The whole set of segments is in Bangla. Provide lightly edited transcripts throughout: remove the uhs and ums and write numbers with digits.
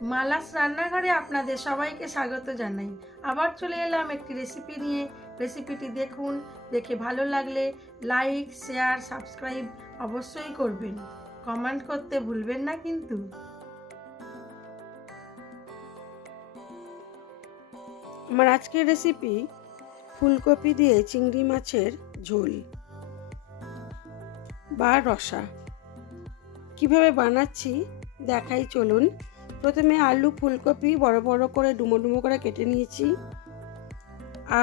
মালাস রান্নাঘরে আপনাদের সবাইকে স্বাগত জানাই। আবার চলে এলাম একটি রেসিপি নিয়ে। রেসিপিটি দেখুন, দেখে ভালো লাগলে লাইক, শেয়ার, সাবস্ক্রাইব অবশ্যই করবেন। কমেন্ট করতে ভুলবেন না কিন্তু। আমার আজকের রেসিপি ফুলকপি দিয়ে চিংড়ি মাছের ঝোল বা রসা। কিভাবে বানাচ্ছি দেখাই চলুন। প্রথমে আলু ফুলকপি বড় বড় করে ডুমো ডুমো করে কেটে নিয়েছি,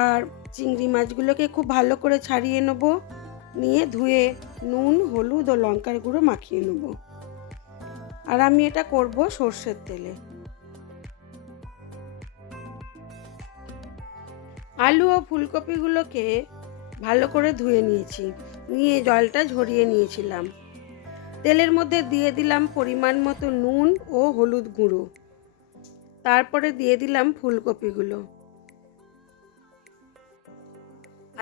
আর চিংড়ি মাছগুলোকে খুব ভালো করে ছাড়িয়ে নেব। নিয়ে ধুয়ে নুন, হলুদ ও লঙ্কার গুঁড়ো মাখিয়ে নেব। আর আমি এটা করব সর্ষের তেলে। আলু ও ফুলকপিগুলোকে ভালো করে ধুয়ে নিয়েছি, নিয়ে জলটা ঝরিয়ে নিয়েছিলাম। তেলের মধ্যে দিয়ে দিলাম পরিমাণ মতো নুন ও হলুদ গুঁড়ো। তারপরে দিয়ে দিলাম ফুলকপিগুলো।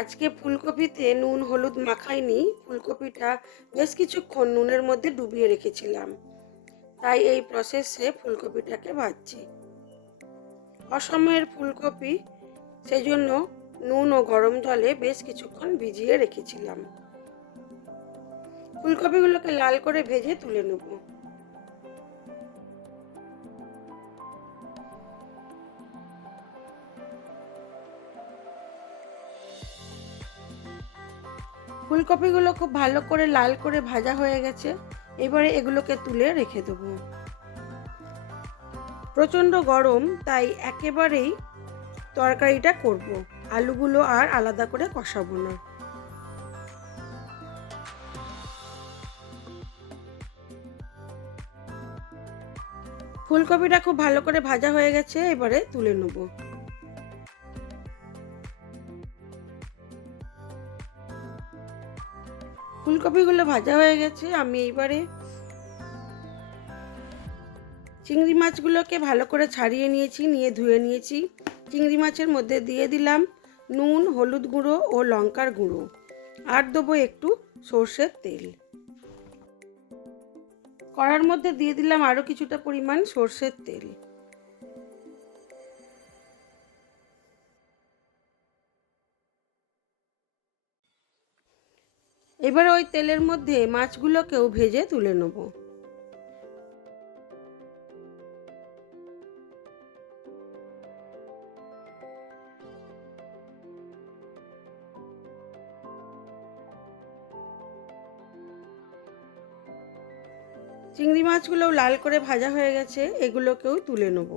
আজকে ফুলকপিতে নুন হলুদ মাখাইনি, ফুলকপিটা বেশ কিছুক্ষণ নুনের মধ্যে ডুবিয়ে রেখেছিলাম, তাই এই প্রসেসে ফুলকপিটাকে ভাজছি। অসময়ের ফুলকপি, সেজন্য নুন ও গরম জলে বেশ কিছুক্ষণ ভিজিয়ে রেখেছিলাম। ফুলকপিগুলোকে লাল করে ভেজে তুলে নেব। ফুলকপিগুলো খুব ভালো করে লাল করে ভাজা হয়ে গেছে। এবারে এগুলোকে তুলে রেখে দেবো। প্রচণ্ড গরম, তাই একেবারেই তরকারিটা করব। আলুগুলো আর আলাদা করে কষাবো না। ফুলকপিটা খুব ভালো করে ভাজা হয়ে গেছে, এবারে তুলে নেব। ফুলকপিগুলো ভাজা হয়ে গেছে, আমি এইবারে চিংড়ি মাছগুলোকে ভালো করে ছাড়িয়ে নিয়েছি, নিয়ে ধুয়ে নিয়েছি। চিংড়ি মাছের মধ্যে দিয়ে দিলাম নুন, হলুদ গুঁড়ো ও লঙ্কার গুঁড়ো, আর দেবো একটু সর্ষের তেল। কড়ার মধ্যে দিয়ে দিলাম আরও কিছুটা পরিমাণ সর্ষের তেল। এবার ওই তেলের মধ্যে মাছগুলোকেও ভেজে তুলে নেব। চিংড়ি মাছগুলোও লাল করে ভাজা হয়ে গেছে, এগুলোকেও তুলে নেব।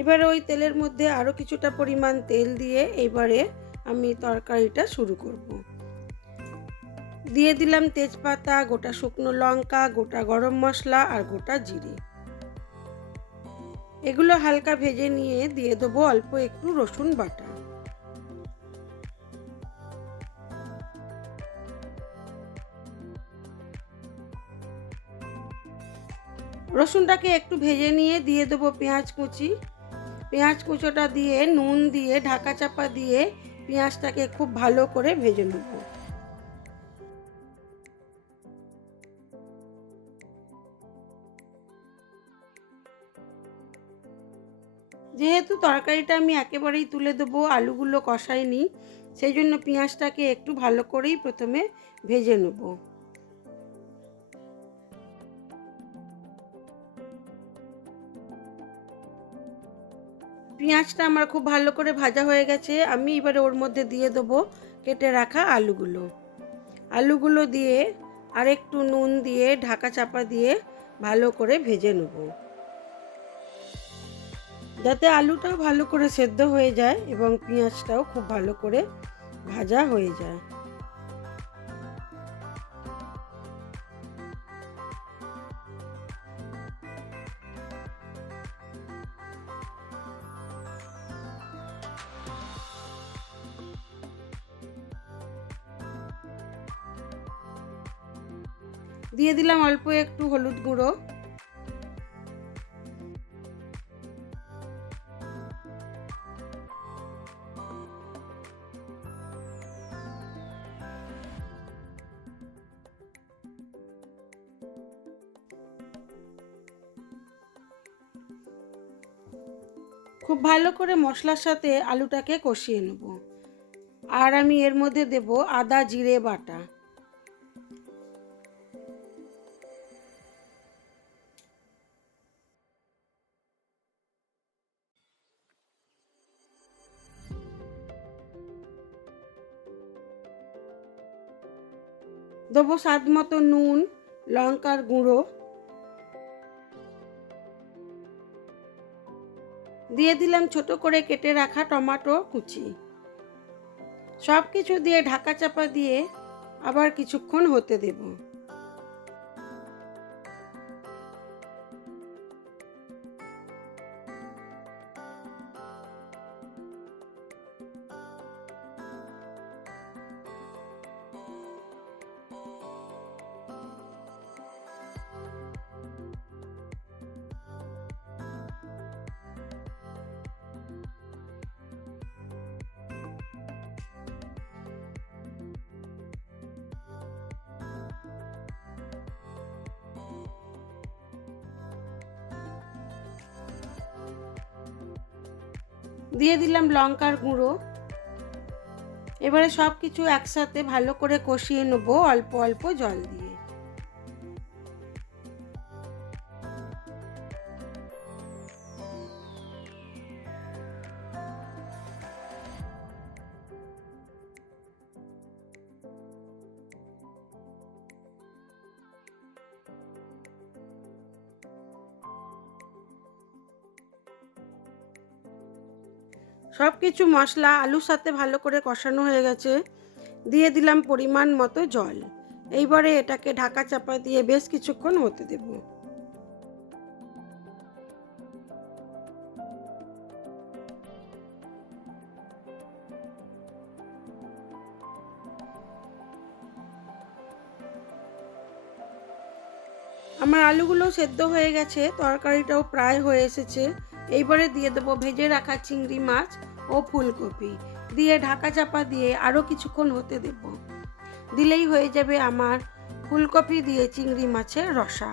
এবারে ওই তেলের মধ্যে আরও কিছুটা পরিমাণ তেল দিয়ে এবারে আমি তরকারিটা শুরু করব। দিয়ে দিলাম তেজপাতা, গোটা শুকনো লঙ্কা, গোটা গরম মশলা আর গোটা জিরে। এগুলো হালকা ভেজে নিয়ে দিয়ে দেবো অল্প একটু রসুন বাটা। রসুনটাকে একটু ভেজে নিয়ে দিয়ে দেবো পেঁয়াজ কুচি। পেঁয়াজ কুচোটা দিয়ে নুন দিয়ে ঢাকা চাপা দিয়ে পেঁয়াজটাকে খুব ভালো করে ভেজে নেব। যেহেতু তরকারিটা আমি একেবারেই তুলে দেবো, আলুগুলো কষাইনি, সেই জন্য পেঁয়াজটাকে একটু ভালো করেই প্রথমে ভেজে নেব। পেঁয়াজটা আমার খুব ভালো করে ভাজা হয়ে গেছে, আমি এবারে ওর মধ্যে দিয়ে দেবো কেটে রাখা আলুগুলো। আলুগুলো দিয়ে আর একটু নুন দিয়ে ঢাকা চাপা দিয়ে ভালো করে ভেজে নেব, যাতে আলুটাও ভালো করে সেদ্ধ হয়ে যায় এবং পেঁয়াজটাও খুব ভালো করে ভাজা হয়ে যায়। দিয়ে দিলাম অল্প একটু হলুদ গুঁড়ো, খুব ভালো করে মশলার সাথে আলুটাকে কষিয়ে নেব। আর আমি এর মধ্যে দেব আদা জিরে বাটা। দেবো স্বাদ মতো নুন, লঙ্কার গুঁড়ো, দিয়ে দিলাম ছোট করে কেটে রাখা টমেটো কুচি। সব কিছু দিয়ে ঢাকা চাপা দিয়ে আবার কিছুক্ষণ হতে দেব। দিয়ে দিলাম লঙ্কার গুঁড়ো। এবারে সব কিছু একসাথে ভালো করে কষিয়ে নেব অল্প অল্প জল দিয়ে। সব কিছু মশলা আলুর সাথে ভালো করে কষানো হয়ে গেছে। দিয়ে দিলাম পরিমাণ মতো জল। এইবারে এটাকে ঢাকা চাপা দিয়ে বেশ কিছুক্ষণ হতে দেব। আমার আলুগুলো সেদ্ধ হয়ে গেছে, তরকারিটাও প্রায় হয়ে এসেছে। এইবারে দিয়ে দেবো ভেজে রাখা চিংড়ি মাছ ও ফুলকপি, দিয়ে ঢাকা চাপা দিয়ে আরও কিছুক্ষণ হতে দেব। দিলেই হয়ে যাবে আমার ফুলকপি দিয়ে চিংড়ি মাছের রসা।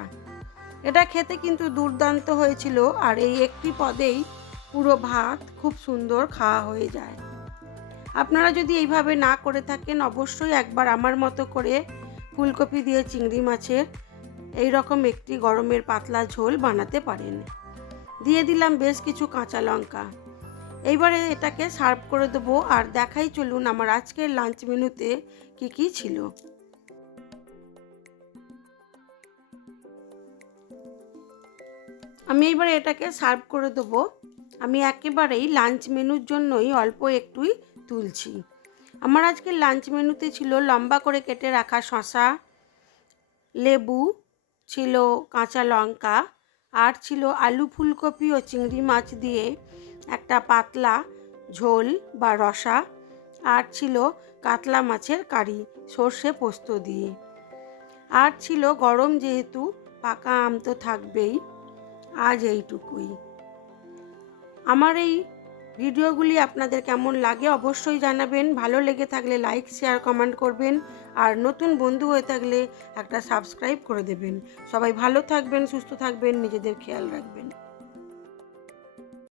এটা খেতে কিন্তু দুর্দান্ত হয়েছিল, আর এই একটি পদেই পুরো ভাত খুব সুন্দর খাওয়া হয়ে যায়। আপনারা যদি এইভাবে না করে থাকেন, অবশ্যই একবার আমার মতো করে ফুলকপি দিয়ে চিংড়ি মাছের এই রকম একটি গরমের পাতলা ঝোল বানাতে পারেন। দিয়ে দিলাম বেশ কিছু কাঁচা লঙ্কা। এইবারে এটাকে সার্ভ করে দেবো, আর দেখাই চলুন আমার আজকের লাঞ্চ মেনুতে কি কি ছিল। আমি এইবারে এটাকে সার্ভ করে দেবো। আমি একেবারেই লাঞ্চ মেনুর জন্যই অল্প একটুই তুলছি। আমার আজকের লাঞ্চ মেনুতে ছিল লম্বা করে কেটে রাখা শসা, লেবু, ছিল কাঁচা লঙ্কা, আর ছিল আলু ফুলকপি ও চিংড়ি মাছ দিয়ে একটা পাতলা ঝোল বা রসা, আর ছিল কাতলা মাছের কারি সর্ষে পোস্ত দিয়ে, আর ছিল গরম যেহেতু পাকা আম তো থাকবেই। আজ এইটুকুই। আমার এই ভিডিওগুলি আপনাদের কেমন লাগে অবশ্যই জানাবেন। ভালো লেগে থাকলে লাইক শেয়ার কমেন্ট করবেন, আর নতুন বন্ধু হয়ে থাকলে একটা সাবস্ক্রাইব করে দেবেন। সবাই ভালো থাকবেন, সুস্থ থাকবেন, নিজেদের খেয়াল রাখবেন।